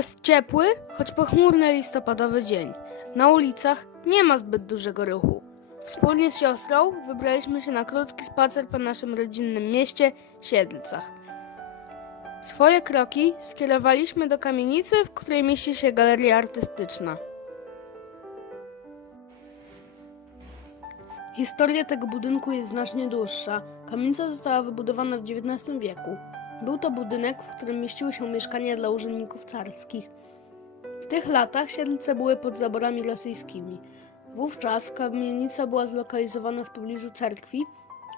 Jest ciepły, choć pochmurny listopadowy dzień. Na ulicach nie ma zbyt dużego ruchu. Wspólnie z siostrą wybraliśmy się na krótki spacer po naszym rodzinnym mieście Siedlcach. Swoje kroki skierowaliśmy do kamienicy, w której mieści się galeria artystyczna. Historia tego budynku jest znacznie dłuższa. Kamienica została wybudowana w XIX wieku. Był to budynek, w którym mieściły się mieszkania dla urzędników carskich. W tych latach Siedlce były pod zaborami rosyjskimi. Wówczas kamienica była zlokalizowana w pobliżu cerkwi.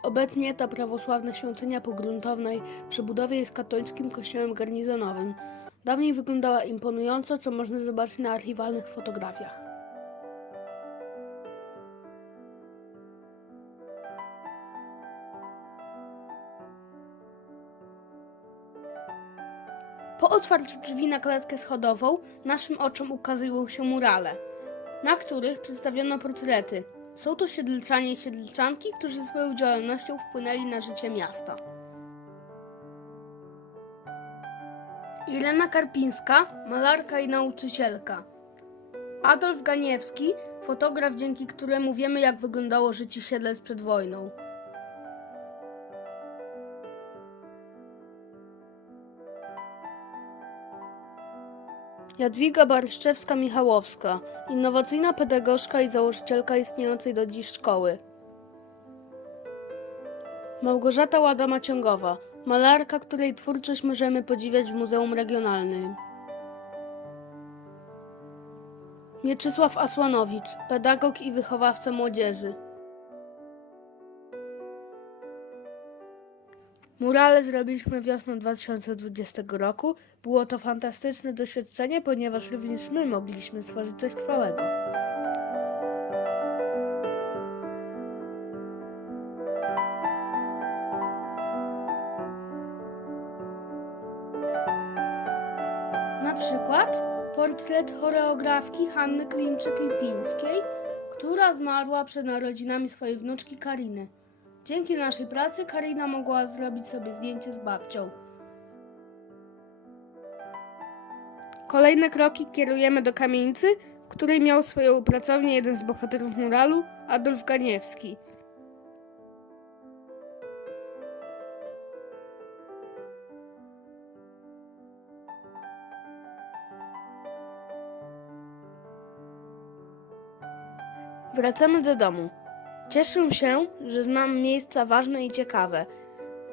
Obecnie ta prawosławna świątynia pogruntownej przy budowie jest katolickim kościołem garnizonowym. Dawniej wyglądała imponująco, co można zobaczyć na archiwalnych fotografiach. Po otwarciu drzwi na klatkę schodową naszym oczom ukazują się murale, na których przedstawiono portrety. Są to siedlczanie i siedlczanki, którzy swoją działalnością wpłynęli na życie miasta. Irena Karpińska, malarka i nauczycielka. Adolf Ganiewski, fotograf, dzięki któremu wiemy, jak wyglądało życie Siedlec przed wojną. Jadwiga Barszczewska-Michałowska, innowacyjna pedagogzka i założycielka istniejącej do dziś szkoły. Małgorzata Łada-Maciągowa, malarka, której twórczość możemy podziwiać w Muzeum Regionalnym. Mieczysław Asłanowicz, pedagog i wychowawca młodzieży. Murale zrobiliśmy wiosną 2020 roku. Było to fantastyczne doświadczenie, ponieważ również my mogliśmy stworzyć coś trwałego. Na przykład portret choreografki Hanny Klimczyk-Lipińskiej, która zmarła przed narodzinami swojej wnuczki Kariny. Dzięki naszej pracy Karina mogła zrobić sobie zdjęcie z babcią. Kolejne kroki kierujemy do kamienicy, w której miał swoją pracownię jeden z bohaterów muralu, Adolf Ganiewski. Wracamy do domu. Cieszę się, że znam miejsca ważne i ciekawe.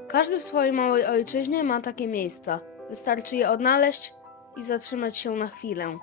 Każdy w swojej małej ojczyźnie ma takie miejsca. Wystarczy je odnaleźć i zatrzymać się na chwilę.